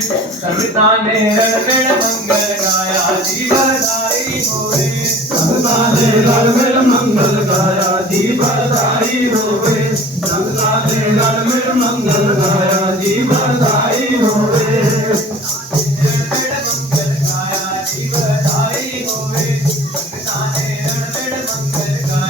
सविता ने रणमेण मंगल गाया जी होवे संगता ने रल मंगल गाया जी होवे संगता ने रल मंगल गाया जी होवे रणमेण मंगल गाया जी बधाई होवे सविता ने रणमेण मंगल गाया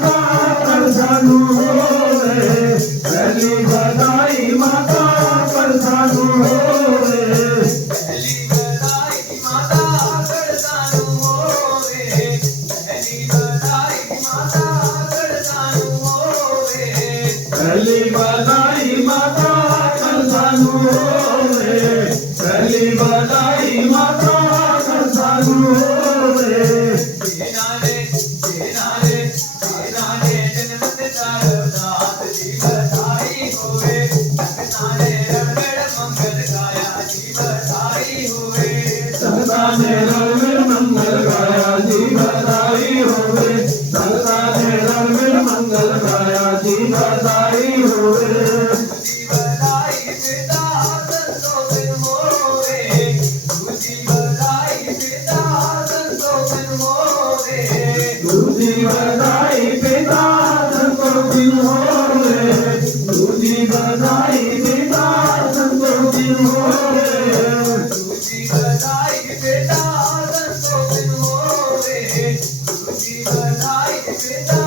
ਬਦਾਈ ਮਾਤਾ ਕੰਸਾ ਨੂੰ ਹੋਵੇ ਪਹਿਲੀ ਬਦਾਈ ਮਾਤਾ ਕੰਸਾ ਨੂੰ बधाई पिता संतोष दिन होवे दूजी बधाई पिता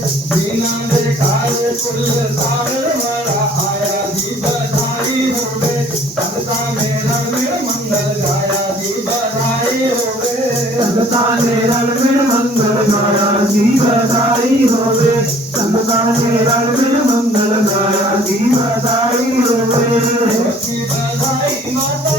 दीनांदे दीनांदे कुल सागर वाला आया जी बधाई होवे भगता मेरा मेरा मंगल गाया जी बधाई होवे, संगता ने रल मंगल गाया जी बधाई होवे। संगता ने रल मंगल गाया जी बधाई होवे बधाई माता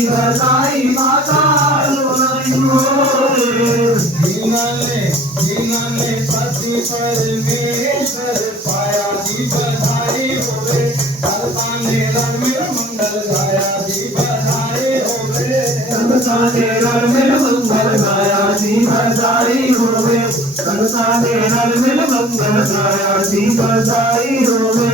बधाई माता दीनाले दीनाले पति परमेश्वर पाया जी बधाई होवे। भगता ने रण में मंगल गाया जी बधाई होवे। ने रल मिल मंगल गाया जी बधाई होवे। संगता ने रल मिल मंगल गाया जी बधाई होवे।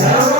Gracias.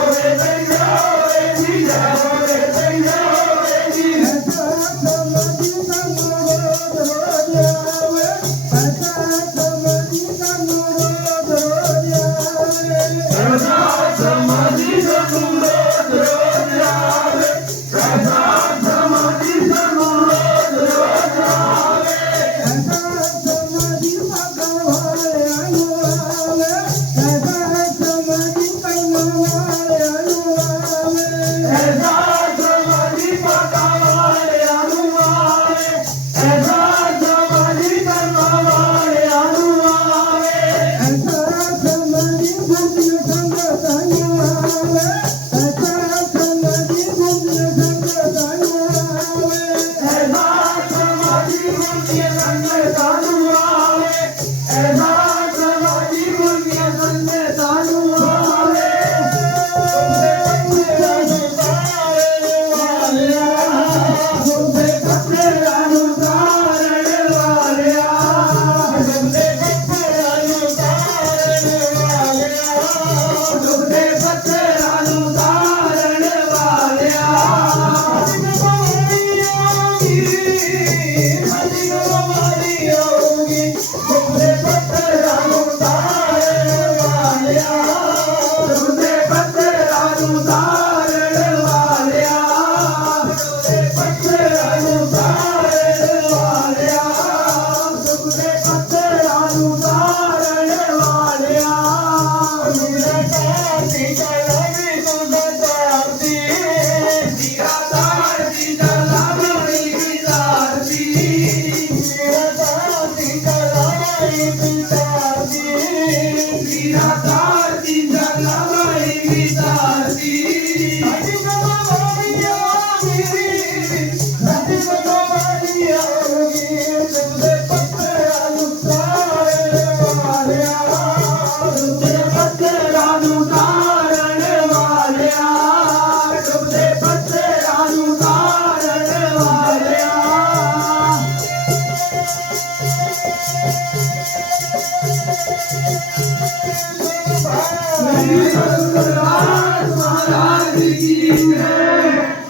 தந்த தானும்